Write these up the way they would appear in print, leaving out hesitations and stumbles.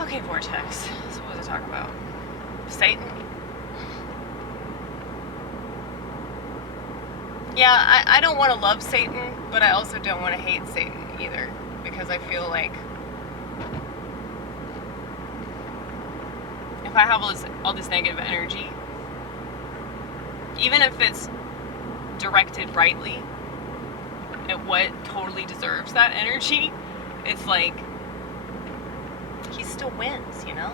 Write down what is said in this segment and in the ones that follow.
Okay, Vortex. So what was I talking about? Satan? Yeah, I don't want to love Satan, but I also don't want to hate Satan either. Because I feel like if I have all this negative energy, even if it's directed rightly at what totally deserves that energy, it's like he still wins, you know?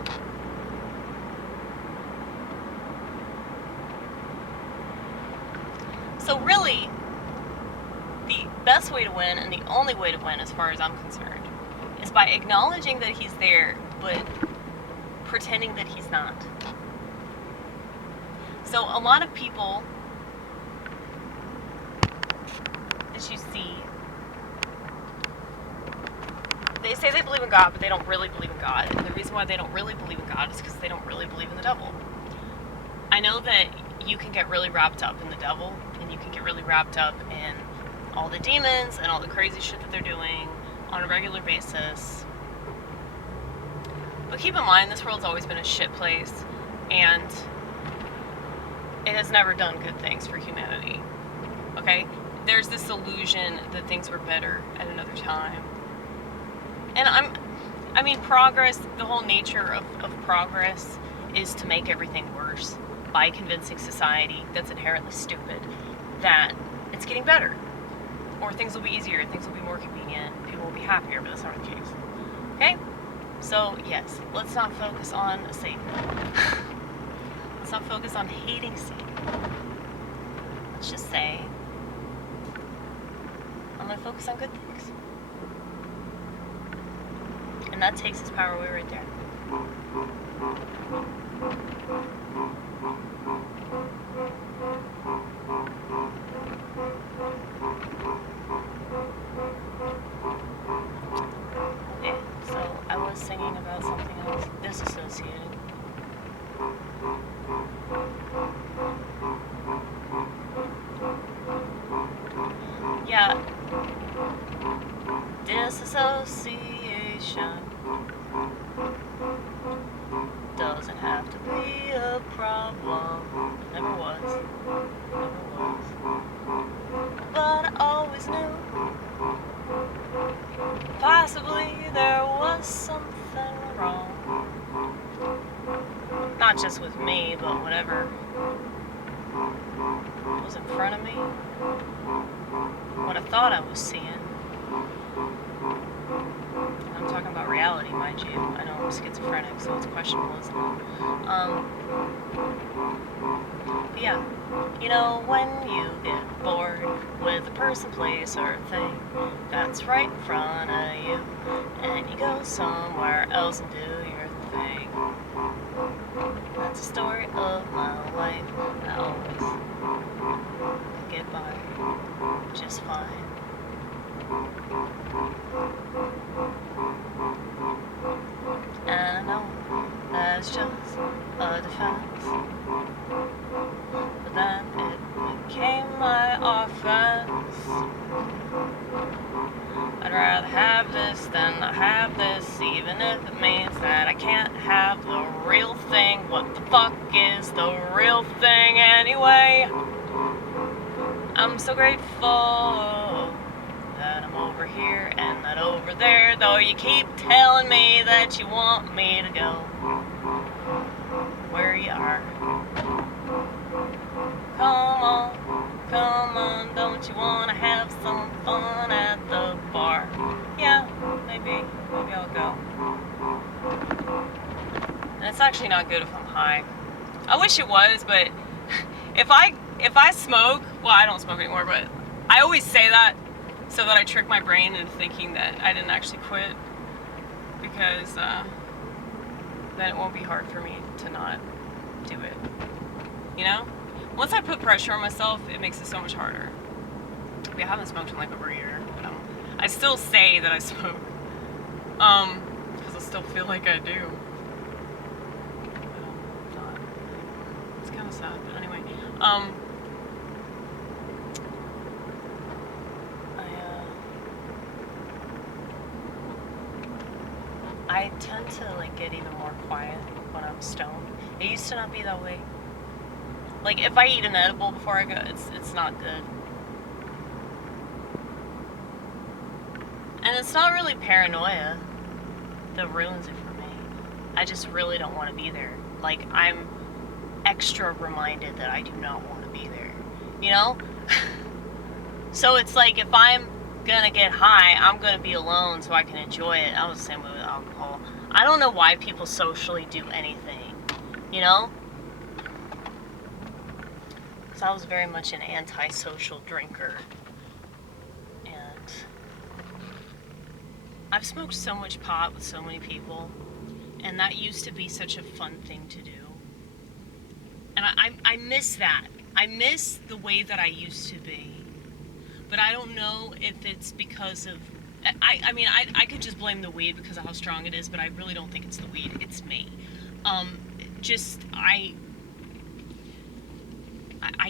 So really, the best way to win and the only way to win as far as I'm concerned is by acknowledging that he's there, but pretending that he's not. So a lot of people that you see, they say they believe in God, but they don't really believe in God. And the reason why they don't really believe in God is because they don't really believe in the devil. I know that you can get really wrapped up in the devil, and you can get really wrapped up in all the demons and all the crazy shit that they're doing on a regular basis. But keep in mind, this world's always been a shit place, and it has never done good things for humanity. Okay? There's this illusion that things were better at another time. And I mean, progress, the whole nature of progress is to make everything worse by convincing society that's inherently stupid that it's getting better. Or things will be easier, things will be more convenient, people will be happier, but that's not the case. Okay? So, yes, let's not focus on Satan. Let's not focus on hating Satan. Let's just say, I'm going to focus on good things. And that takes his power away right there. Okay, so I was singing about something else. Disassociated. Yeah. Disassociation doesn't have to be a problem. Never was. Never was. But I always knew possibly there was something wrong. Not just with me, but whatever was in front of me. What I thought I was seeing. I'm talking about reality, mind you. I know I'm schizophrenic, so it's questionable, isn't it? But yeah, you know, when you get bored with a person, place, or thing that's right in front of you, and you go somewhere else and do your thing. That's the story of my life. I always could get by just fine. And I know that's just a defense, but then it became my offense. I'd rather have this than not have this, even if it means that I can't have the real thing. What the fuck is the real thing anyway? I'm so grateful that I'm over here and not over there, though you keep telling me that you want me to go where you are. Come on, don't you want to have some fun at the bar? Yeah, maybe I'll go. And it's actually not good if I'm high. I wish it was, but if I smoke, well, I don't smoke anymore, but I always say that so that I trick my brain into thinking that I didn't actually quit, because then it won't be hard for me to not do it. You know? Once I put pressure on myself, it makes it so much harder. I mean, I haven't smoked in like over a year. I still say that I smoke, because I still feel like I do. But not anymore. It's kind of sad, but anyway. I I tend to like get even more quiet when I'm stoned. It used to not be that way. Like if I eat an edible before I go, it's not good. And it's not really paranoia that ruins it for me. I just really don't want to be there. Like I'm extra reminded that I do not want to be there. You know? So it's like if I'm gonna get high, I'm gonna be alone so I can enjoy it. I was the same way with alcohol. I don't know why people socially do anything, you know? Because I was very much an antisocial drinker. And I've smoked so much pot with so many people. And that used to be such a fun thing to do. And I miss that. I miss the way that I used to be. But I don't know if it's because of... I could just blame the weed because of how strong it is, but I really don't think it's the weed. It's me. I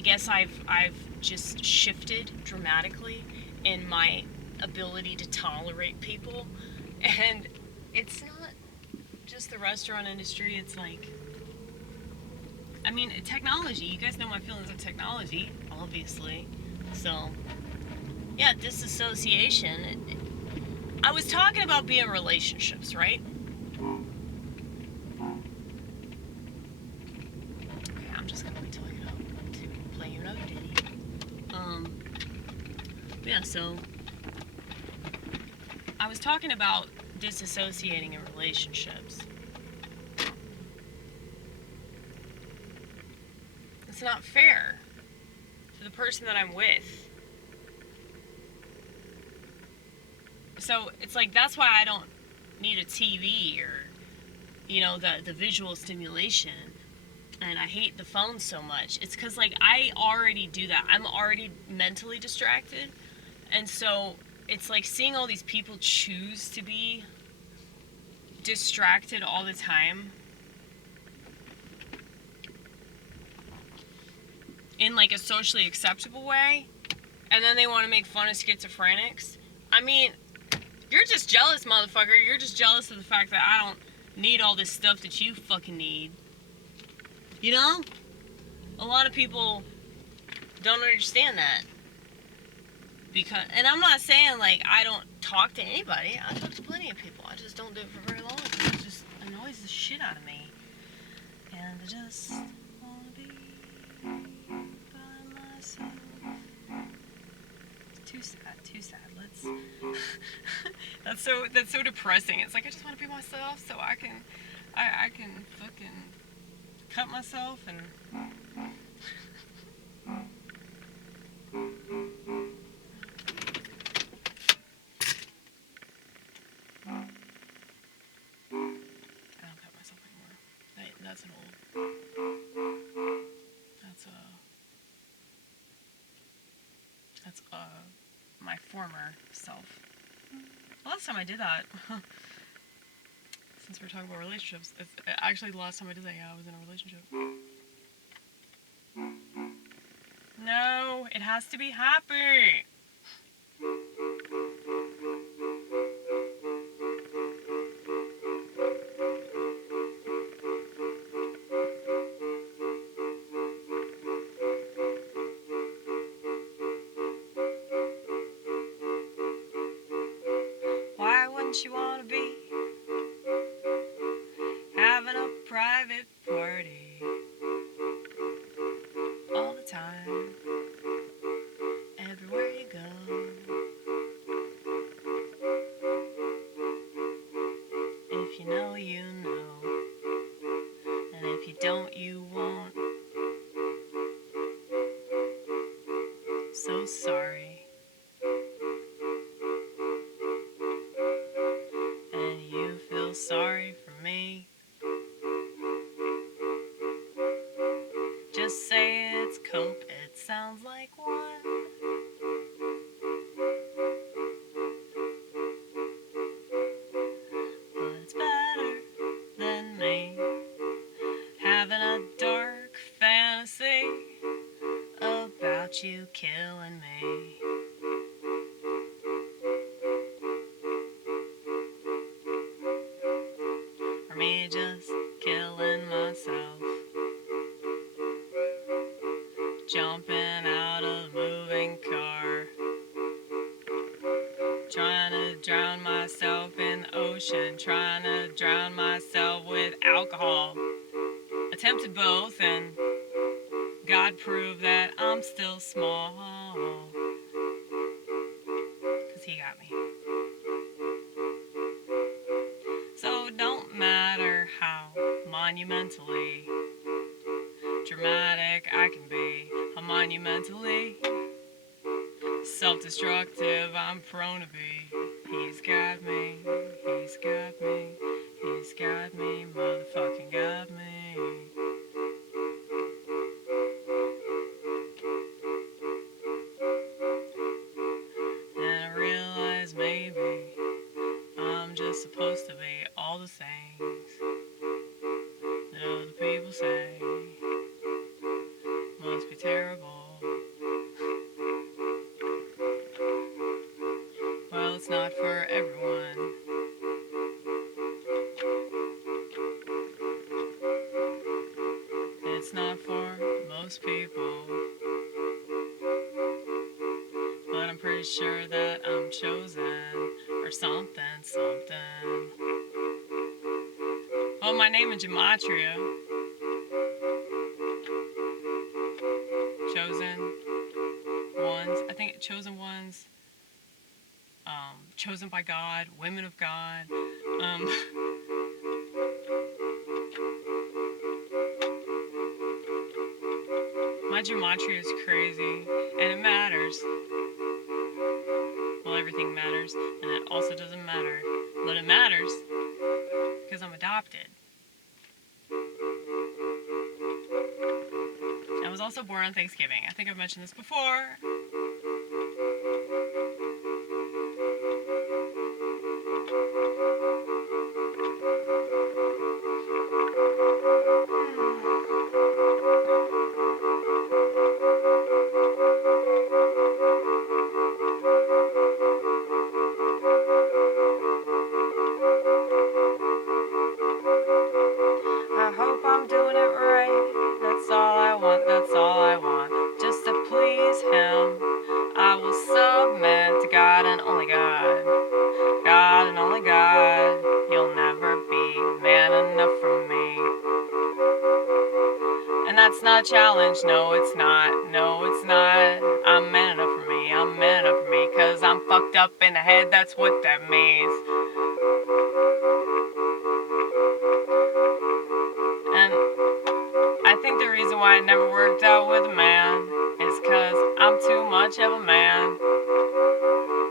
guess I've just shifted dramatically in my ability to tolerate people. And it's not just the restaurant industry. It's like... I mean, technology. You guys know my feelings on technology, obviously. So... yeah, disassociation. I was talking about being in relationships, right? Okay, I'm just gonna wait till I get up to play you another ditty. Yeah, so I was talking about disassociating in relationships. It's not fair to the person that I'm with. So it's like that's why I don't need a TV or, you know, the visual stimulation, and I hate the phone so much. It's because like I already do that. I'm already mentally distracted, and so it's like seeing all these people choose to be distracted all the time in like a socially acceptable way, and then they want to make fun of schizophrenics. I mean, you're just jealous, motherfucker. You're just jealous of the fact that I don't need all this stuff that you fucking need. You know? A lot of people don't understand that. And I'm not saying like I don't talk to anybody. I talk to plenty of people. I just don't do it for very long. It just annoys the shit out of me. And I just wanna be by myself. Too sad. Let's that's so depressing. It's like I just want to be myself so I can fucking cut myself and I don't cut myself anymore. That's an old that's my former self. The last time I did that, since we're talking about relationships, actually the last time I did that, yeah, I was in a relationship. No, it has to be happy. Why wouldn't you want to be having a private party all the time, everywhere you go? If you know, you know, and if you don't, you won't. So sorry. And you feel sorry for me. Just say it's cope, it sounds like one. But it's better than me having a dark fantasy about you killing me. or me just killing myself. Jumping out of the moving car, trying to drown myself in the ocean, trying to drown myself with alcohol. Attempted both, and God proved that I'm still small, 'cause he got me. So it don't matter how monumentally dramatic I can be, how monumentally self-destructive I'm prone to be. He's got me, he's got me, he's got me, motherfucking got me. And I realize maybe I'm just supposed to be all the things that other people say must be terrible. Well, it's not for everyone. It's not for most people. But I'm pretty sure that I'm chosen, or something, something. Well, my name in gematria, chosen ones. I think chosen ones, chosen by God, women of God. My gematria is crazy, and it matters. Well, everything matters, and it also doesn't matter. But it matters, because I'm adopted. I was also born on Thanksgiving. I think I've mentioned this before. I hope I'm doing it right. That's all I want, that's all I want. Just to please him, I will submit to God and only God. God and only God. You'll never be man enough for me. And that's not a challenge, no it's not, no it's not. I'm man enough for me, I'm man enough for me, 'cause I'm fucked up in the head, that's what that means. And I think the reason why it never worked out with a man is 'cause I'm too much of a man.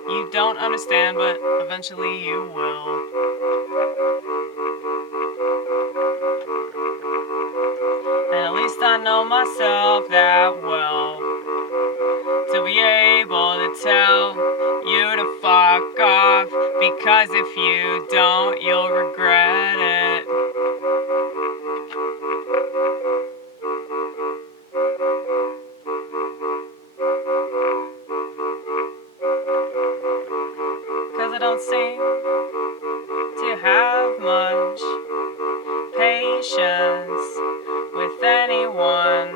You don't understand, but eventually you will. And at least I know myself that well, to be able to tell you to fuck off, because if you don't, you'll regret it. Cause I don't seem to have much patience with anyone.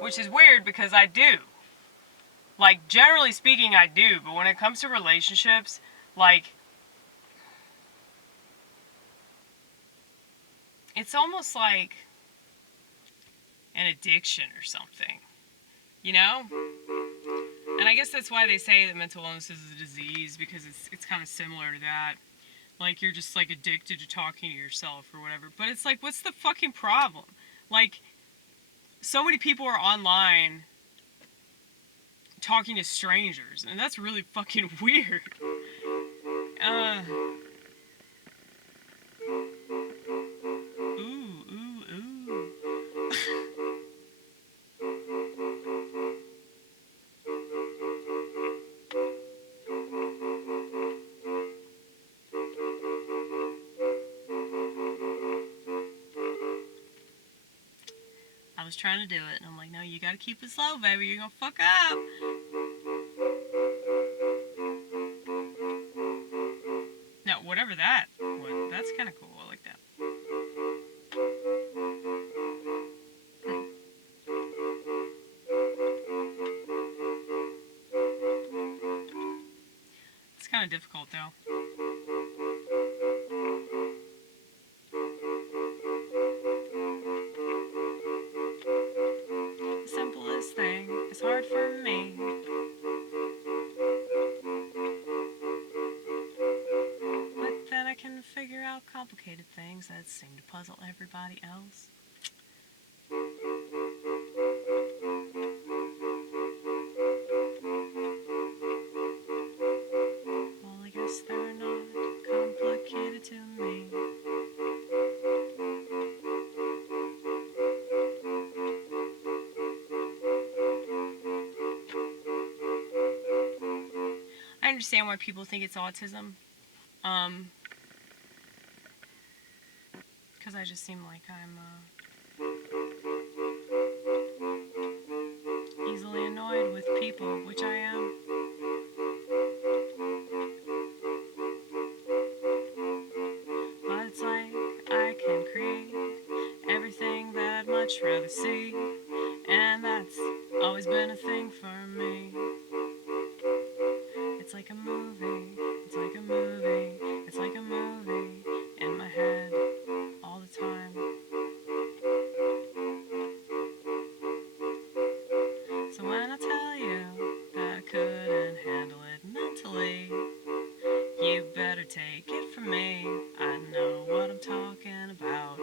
Which is weird because I do. Like, generally speaking, I do. But when it comes to relationships, like, it's almost like an addiction or something. You know? And I guess that's why they say that mental illness is a disease, because it's kind of similar to that. Like, you're just, like, addicted to talking to yourself or whatever. But it's like, what's the fucking problem? Like, so many people are online talking to strangers, and that's really fucking weird. Ooh. I was trying to do it, and I'm like, no, you gotta keep it slow, baby, you're gonna fuck up. No, whatever that was, That's kind of cool. I like that. It's kind of difficult though. The simplest thing is hard for me. But then I can figure out complicated things that seem to puzzle everybody else. Well, I guess they're not complicated to me. I understand why people think it's autism. Because I just seem like I'm easily annoyed with people, which I am. But it's like I can create everything that I'd much rather see, and that's always been a thing for me. It's like a movie, it's like a movie, it's like a movie in my head all the time. So when I tell you that I couldn't handle it mentally, you better take it from me. I know what I'm talking about.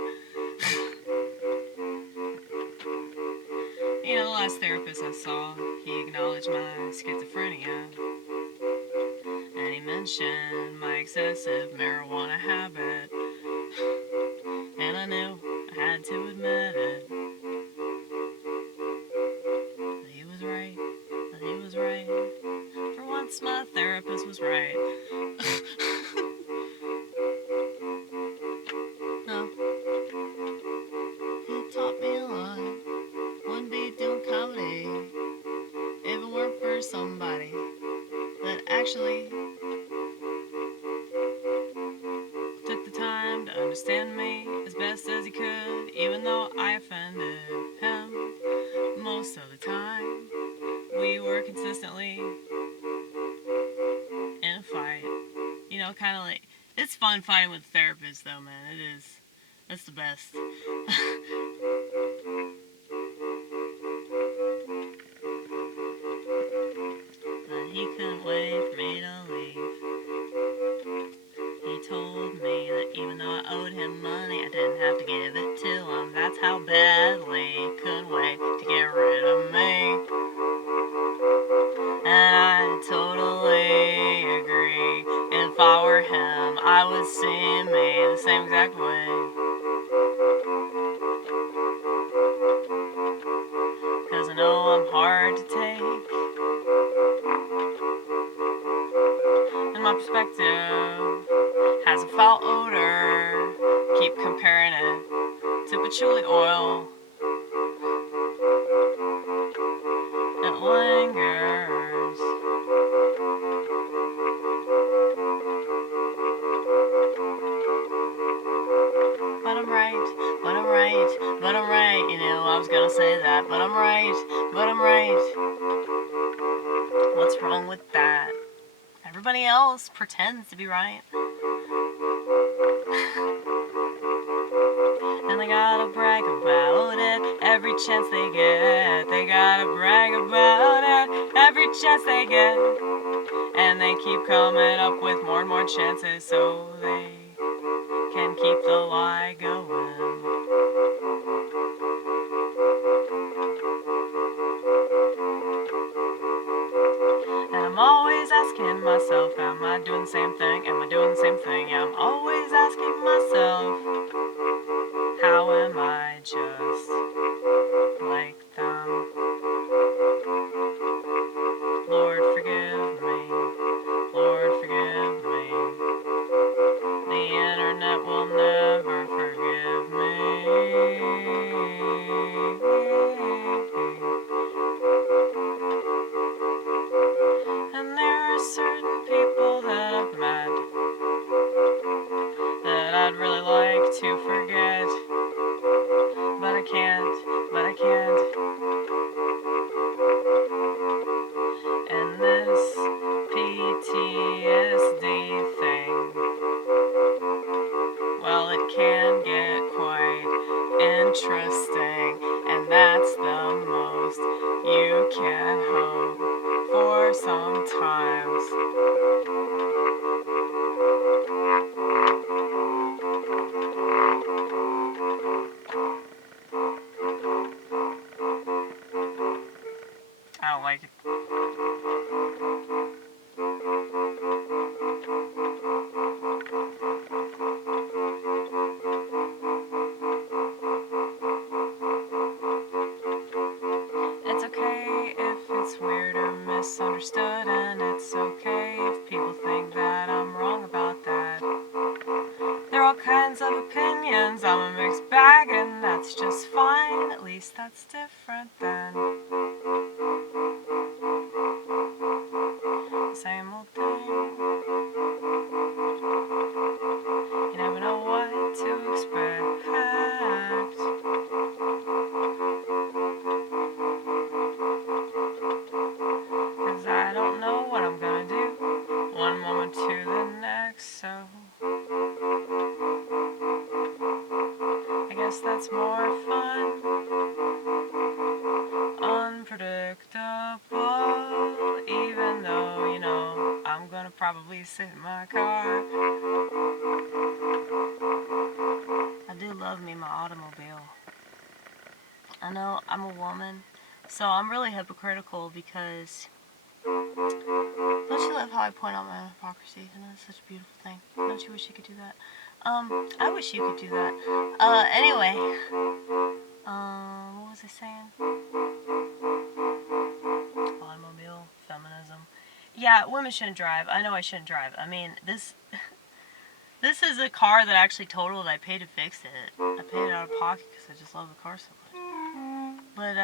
You know, the last therapist I saw, he acknowledged my schizophrenia. And he mentioned my excessive marijuana habit. And I knew I had to admit it. That he was right, that he was right. For once my therapist was right. No. He taught me a lot. Wouldn't be doing comedy if it weren't for somebody that actually took the time to understand me as best as he could, even though I offended him most of the time. We were consistently in a fight. You know, kind of like, it's fun fighting with therapists though, man. It is. That's the best. But he couldn't wait for me to leave. He told me that even though I owed him money, I didn't have to give it to him. That's how badly he couldn't wait to get rid of me. And I totally agree. If I were him, I would see me the same exact way. Cause I know I'm hard to take. And my perspective has a foul odor. Keep comparing it to patchouli oil. It lingers. But I'm right, but I'm right, but I'm right. You know, I was gonna say that, but I'm right, but I'm right. What's wrong with that? Everybody else pretends to be right. And they gotta brag about it every chance they get. They gotta brag about it every chance they get. And they keep coming up with more and more chances so they can keep the lie going. And I'm always asking myself, am I doing the same thing? Am I doing the same thing? Yeah, I'm always asking myself, how am I just like them? Lord, forgive me. Lord, forgive me. The internet will never forgive me. And there are certain people that I've met I'd really like to forget, but I can't, but I can't. And this PTSD thing, well, it can get quite interesting, and that's the most you can hope for sometimes. I don't like it. It's okay if it's weird or misunderstood, and it's okay if people think that I'm wrong about that. There are all kinds of opinions, I'm a mixed bag, and that's just fine. At least that's different than the same old thing. You never know what to expect. 'Cause I don't know what I'm gonna do one moment to the next, so I guess that's more fun. Unpredictable, even though, you know, I'm gonna probably sit in my car. I do love me my automobile. I know I'm a woman, so I'm really hypocritical because don't you love how I point out my hypocrisy? And that's such a beautiful thing. Don't you wish you could do that? I wish you could do that. Anyway, what was I saying? Automobile, feminism. Yeah, women shouldn't drive. I know I shouldn't drive. I mean, this is a car that actually totaled. I paid to fix it. I paid it out of pocket because I just love the car so much. But,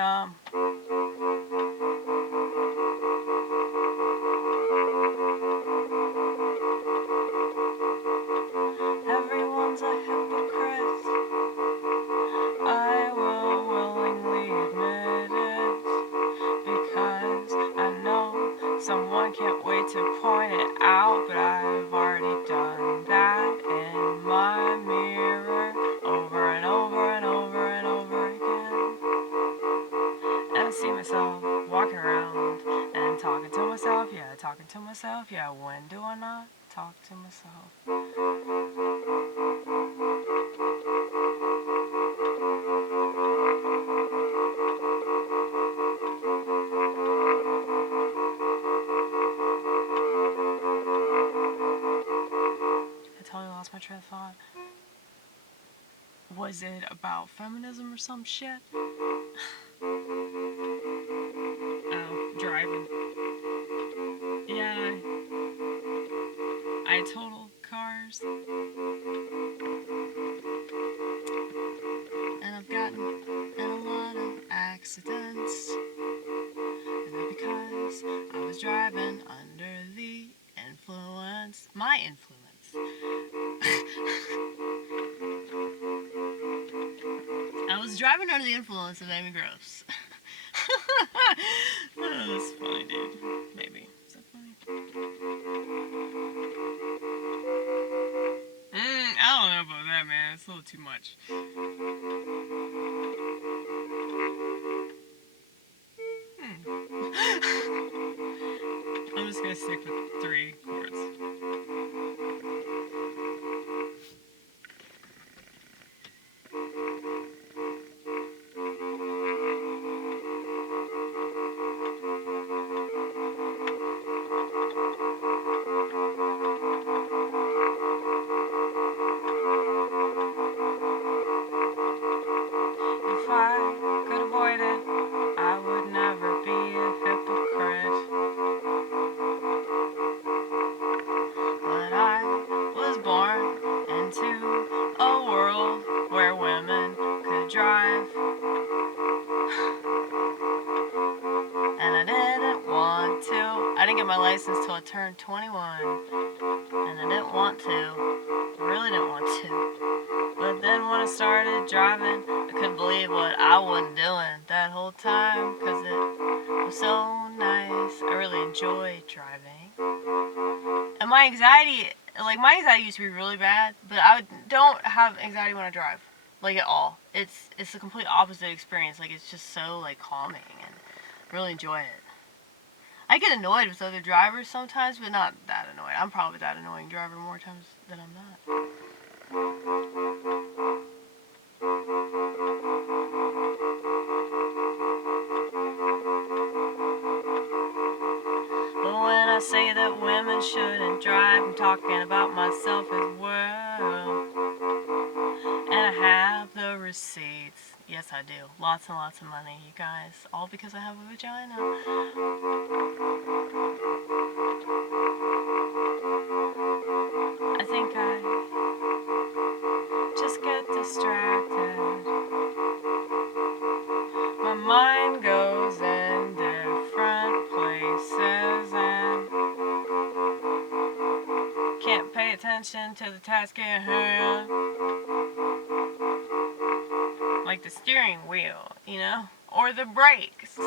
everyone's a hypocrite. I will willingly admit it, because I know someone can't wait to point it out, but I've already done that in my mirror over and over and over and over again. And I see myself walking around and talking to myself, yeah, when do I not talk to myself? I totally lost my train of thought. Was it about feminism or some shit? Oh, driving. Yeah, I total cars. And I've gotten in a lot of accidents. And not because I was driving under the influence. My influence. I was driving under the influence of Amy Gross. Oh, that's funny, dude. Maybe. Is that funny? I don't know about that, man. It's a little too much. I'm just gonna stick with 3 chords. If I could avoid it, I would never be a hypocrite. But I was born into a world where women could drive. And I didn't want to. I didn't get my license till I turned 21. And I didn't want to. I really didn't want to. driving, I couldn't believe what I wasn't doing that whole time, because it was so nice. I really enjoy driving. And my anxiety used to be really bad, but I don't have anxiety when I drive, like, at all. It's the complete opposite experience. Like, it's just so, like, calming, and really enjoy it. I get annoyed with other drivers sometimes, but not that annoyed. I'm probably that annoying driver more times than I'm not. But when I say that women shouldn't drive, I'm talking about myself as well. And I have the receipts. Yes, I do. Lots and lots of money, you guys. All because I have a vagina. I think I just get distracted. My mind goes in different places and can't pay attention to the task at hand. Like the steering wheel, you know? Or the brakes.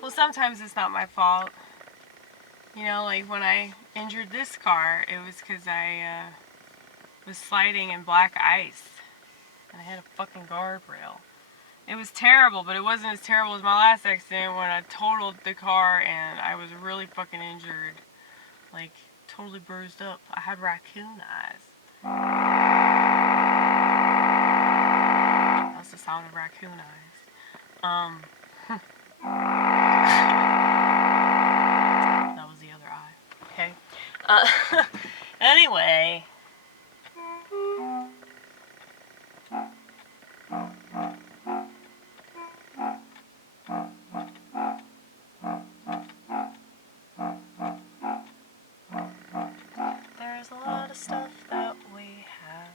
Well, sometimes it's not my fault. You know, like when I injured this car, it was because I was sliding in black ice. And I had a fucking guardrail. It was terrible, but it wasn't as terrible as my last accident when I totaled the car and I was really fucking injured. Like, totally bruised up. I had raccoon eyes. That's the sound of raccoon eyes. That was the other eye. Okay. Anyway. There's a lot of stuff that we have.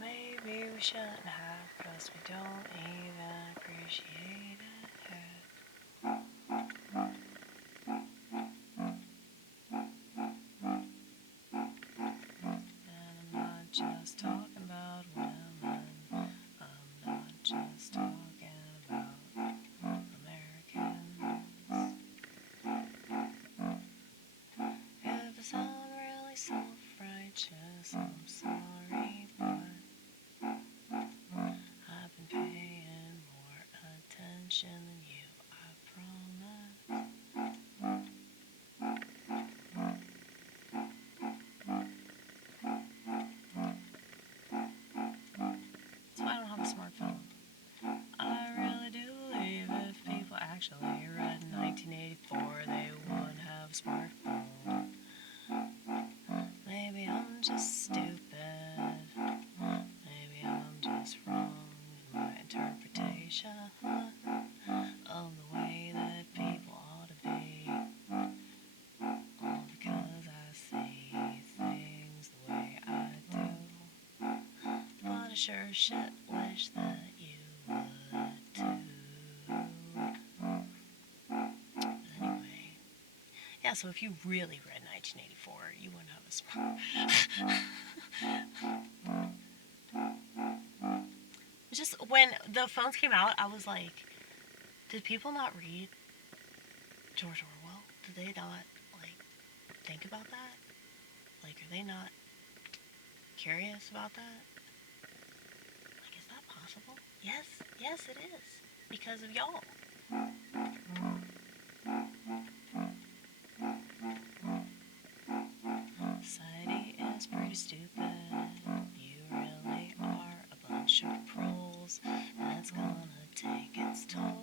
Maybe we shouldn't have, because we don't even appreciate it. Just talking about women. I'm not just talking about Americans. If I sound really self-righteous, I'm sorry, but I've been paying more attention than you, I promise. Actually, read in 1984 they wouldn't have a smartphone. Maybe I'm just stupid. Maybe I'm just wrong in my interpretation of the way that people ought to be. All because I see things the way I do. But I sure shit wish that you would too. So if you really read 1984, you wouldn't have a smartphone. Just when the phones came out, I was like, did people not read George Orwell? Did they not, like, think about that? Like, are they not curious about that? Like, is that possible? Yes, it is. Because of y'all. Society is pretty stupid. You really are a bunch of proles, and it's gonna take its toll.